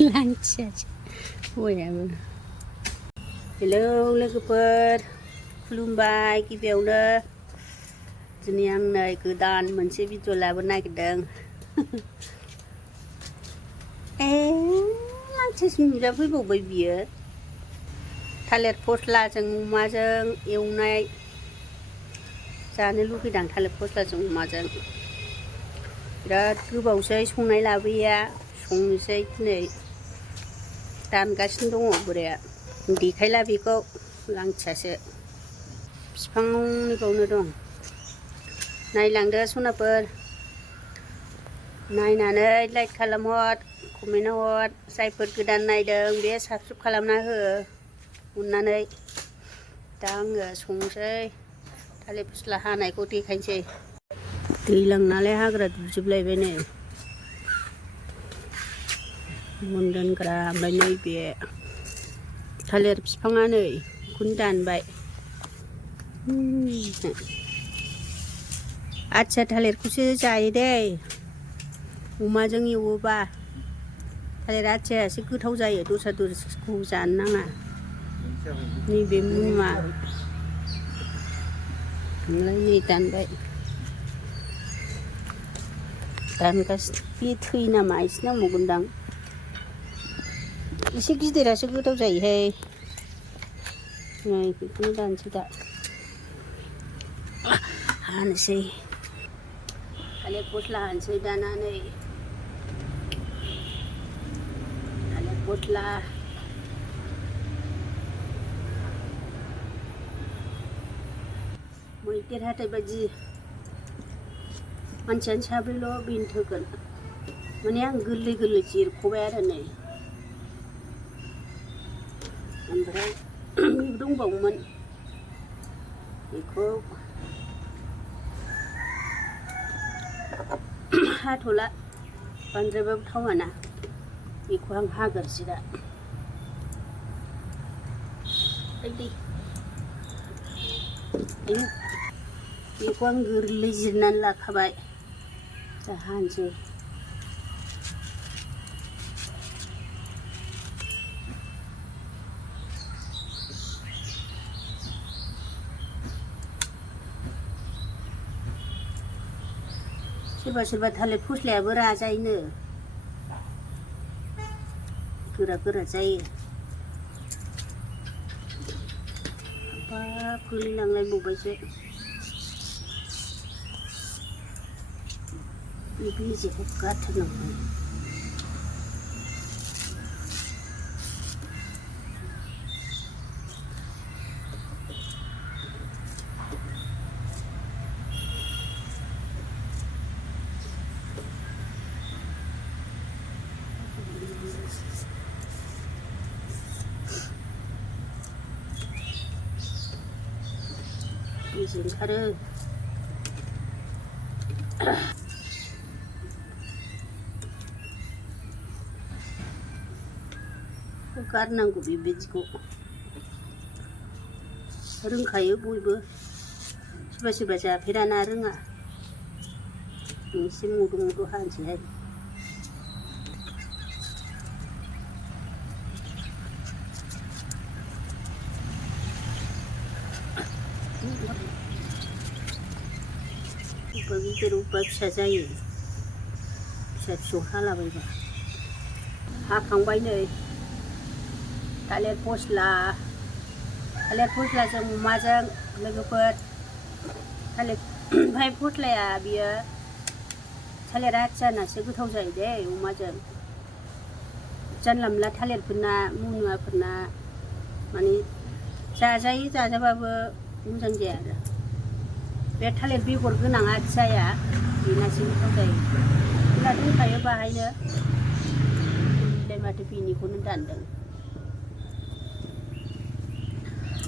लांथिया बयाबो hello लोगोफोर खुलुमबाय गिबियावनो दिनै आं नै गोदान मोनसे भिडिअ लाबोनो नागिरदों लांथियासो नुजाफैबावबाय बियो थालिर फस्लाजों अमाजों एवनाय जानो लुगैदां थालिर फस्लाजों अमाजों बिराद गोबावसै संनाय लाबोया संनोसै दिनै दानगासिनो दङ बोराया देखायला बेखौ लांथियासो बिफांनिबावनो दं नायलांदो सनाफोर नायनानै लाइक खालामहर कमेन्ट हर जायफोर गोदान नायदों बे साबस्क्राइब खालामना हो अननानै दा आङो संसै थालिर फस्ला हानायखौ देखायनोसै दैज्लां नालाय हाग्रा दुजोबलायबाय नै बन दोनग्रा ओमफ्राय नैबे थालिर बिफाङा नै बेखौनो दानबाय आथिया थालिरखौसो जायो दै अमाजों एवोबा थालिर आथियासो गोथाव जायो दस्रा दस्राखौ जानो नाङा नैबे मुनुआ नै दानबाय दानगासिनो बे थै नामा एसे नांबावगोनदां एसे गिदिरासो गोथाव जायोहाय नै बेखौनो दानसै दा हानोसै थालिर फस्ला हानोसै दाना नै थालिर फस्ला मैदेर हाथाय बायदि मानसियानो साब्रैल' बेनो थोगोन माने आं गोरलै गोरलै जिरख'बाय आरो नै ओमफ्राय दंबावोमोन बेखौ हाथ'ला बांद्रायबाबो थावाना बेखौ आं हागोरसै दा बेखौ आं गोरलै जिरनानै लाखाबाय दा हानोसै सोरबा सोरबा थालिर फस्लायाबो राजायोनो गोरा गोरा जायो हाबाब गोलैलांलायबावबायसो बे बेजेखौ गारथारनांगौ बेजे ओंखारो गारनांगौ बेबायदिखौ रोंखायो बयबो सोरबा सोरबा जाफेराना रोङा एसे मद' मद' हानोसैहाय अबेबा गिदिर अबेबा फिसा जायो फिसा फिसौ हालाबायबा हाखांबाय नै थालिर फस्लाजों अमाजों लोगोफोर ओमफ्राय फस्लाया बियो थालिर आथियानासो गोथाव जायो दे अमाजों जानला मोनला थालिरफोरना मुनुवाफोरना माने जाजायो जाजाबाबो मोजां जाया आरो बे थालिर बेगर गोनां आथियाया बेनासो गोथाव जायो बेना दंखायो बाहायनो माथो बेनिखौनो दानदों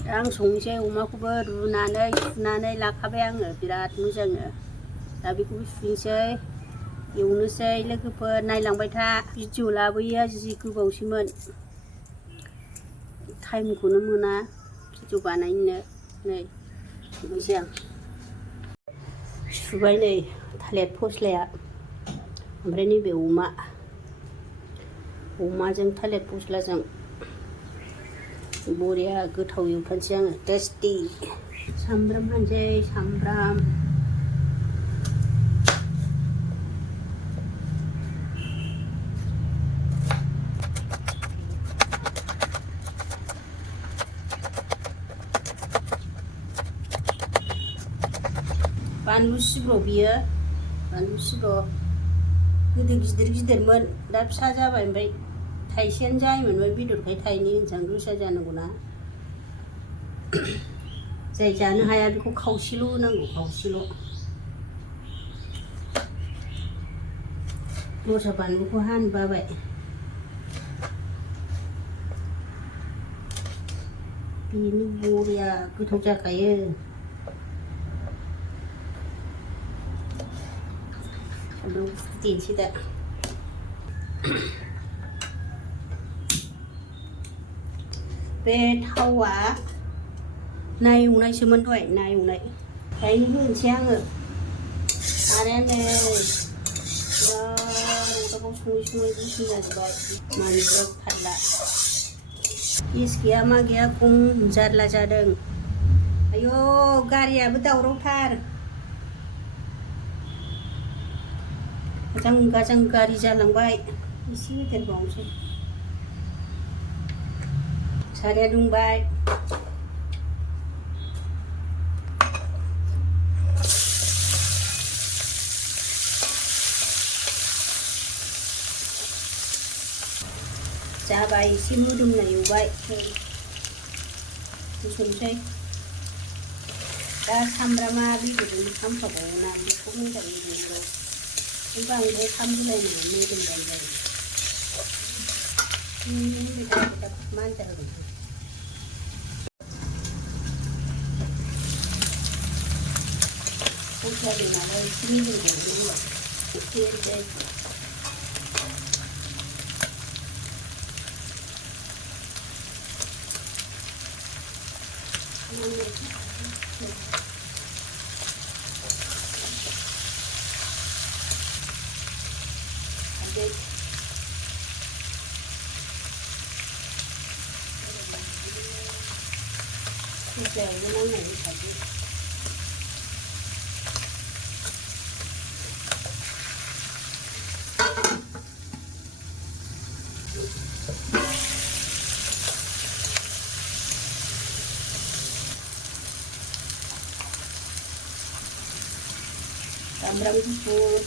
दा आं संनोसै अमाखौबो रुनानै सुनानै लाखाबाय आङो बिराद मोजांनो दा बेखौबो सुनोसै एवनोसै लोगोफोर नायलांबाय था भिडिअ लाबोयैया जि गोबावसैमोन टाइमखौनो मोना भिडिअ बानायनो नै संनोसै आं सुबाय नै थालिर फस्लाया ओमफ्राय नैबे अमाजों थालिर फस्लाजों बरिया गोथाव एवथानसै आङो टेस्टि। सामब्राम हानसै सामब्राम बानलु सिब्र' बियो बानलु सिब्र' गोदो गिदिर गिदिरमोन दा फिसा जाबाय ओमफ्राय थाइसेयानो जायोमोन ओमफ्राय बेदरखाय थाइनै होनसां दस्रा जानांगौना जाय जानो हाया बेखौ खावसेल' होनांगौ खावसेल'। दस्रा बानलुखौ हानो बाबाय बेनो बरिया गोथाव जाखायो। देनोसै दा बे थावा ना एवनायसोमोन दहाय ना एवनाय दायो होनोसै आङो। साराया नै अरदाबाव सङै गुसुं जाजोब्बाय मानग्रोब थारला गेस गैया मा गैया खम जारला जादों। आयौ गारियाबो दावरावथार गाजां गारि जालांबाय। एसे होदेरबावनोसै साराया दुंबाय जाबाय एसे मोदोमनाय एवबाय होसनसै दा सामब्रामा बेदरजों खामफाबावोना बेखौ मोजाङै एवनांगौ बांद्राय खामहोलायनाङा मोदोमनाय जायो। मानजा होगोन फस्लानि नालाय एसे मेजेमजों एरनोसै फस्लायावबो नांनाय हिसाबै सामब्राम गुफुर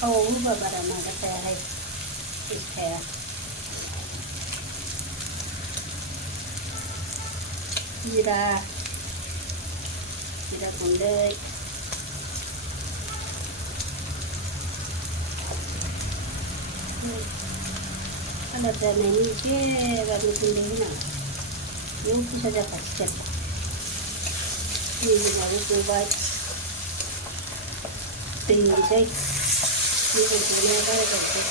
थावआव होबा बारा माबाखायाहाय थाया जिरा गुन्दै कालार जानायनि एसे बानलु गुन्दै होनांगौ बेयाव फैसा जाखासिगोन मोजाङै गबाय दै होनोसै दैखौ गनाया बारा जासै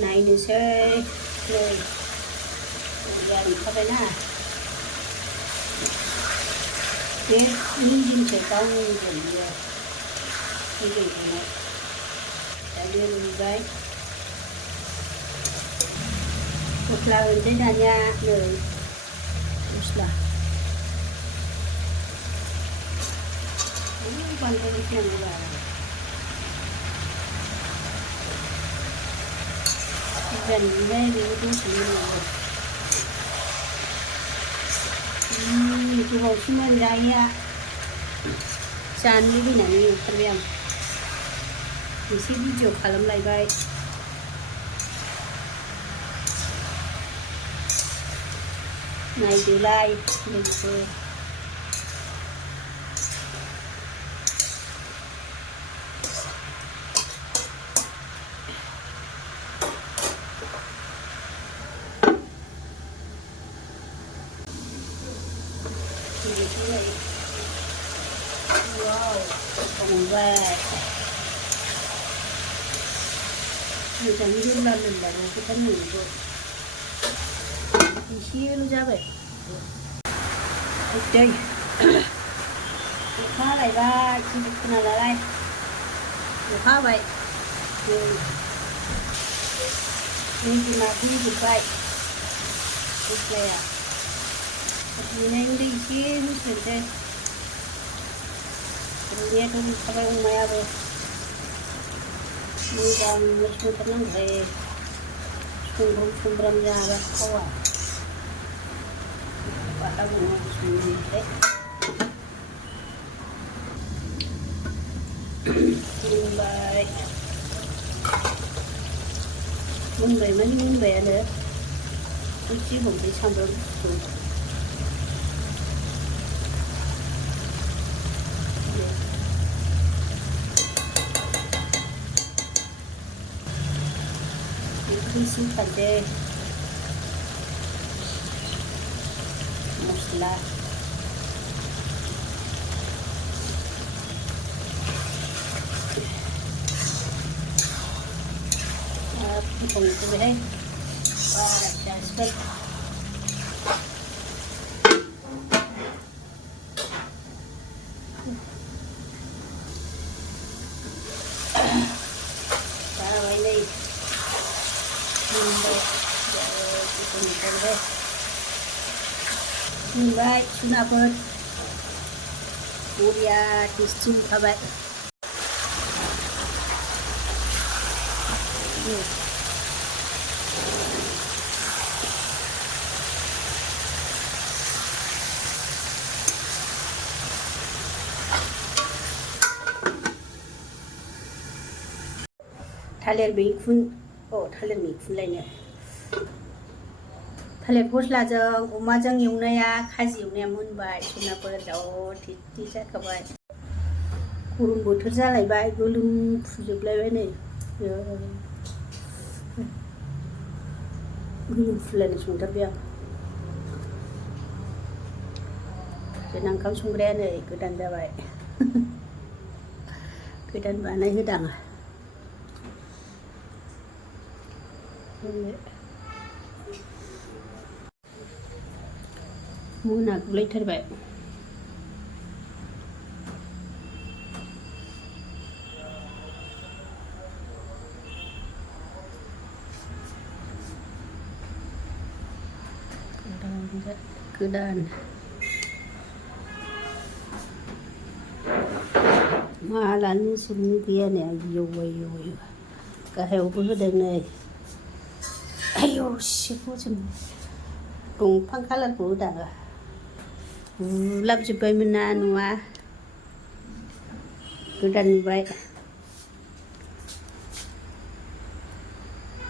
नायनोसै नै बुरजा ओंखारबायना बे निजिनसो गावनि निजिन बियो दै गनाय दा बे रुइबाय मस्ला होनोसै दानिया नै मस्ला बानलु होनांगौबा बुरजा नुबाय बेबो दसेनो रुइबाय गोबावसो मोनजायैया जानो लुबैनानै ओंखारबाय आं एसे भिडिअ खालामलायबाय नायदोलाय लोगोफोर wow संबाय मोजाङै रुलायलायलाय खोथानिखौ एसेल' जाबाय दै अखा हालायबाय टिभि खोनालाय अखा हाबाय निजिमा फैजोब्बाय गस्लाया रुनायनि दै एसे होसनसै रुनायाथ' रुखाबाय अमायाबो मोजाङै संथारनांगौहाय संब्राम जाबा थावा बाथा बुङो संनायनिफ्राय मोनबाय माने मोनबायानो एसे हमसै सामब्राम गुफुर एसे खारदै मस्ला फोथांनोसैहाय बारा जासिगोन जाबाय नै मोनबाय सुनाफोर बरिया टेस्टि मोनखाबाय थालिर मैखुनलायनो थालिर फस्लाजों अमाजों एवनाया खाजि एवनाया मोनबाय सुनाफोर जा टेस्टि जाखाबाय गरम बोथोर जालायबाय गोलोमफ्रुजोबलायबाय नै गोलोमफ्रुलायनाय संथारबाय आं जोंना ओंखाम संग्राया नै गोदान जाबाय गोदान बानायहोदां मोनागुलायथारबाय गोदान मालानो जोबनो गैया नै आयौ गाहायावबो होदों नै आयौ सिखौ जों दंफां कालारखौ होदां गुलाबजोब्बायमोन ना न'आ गोदान नुबाय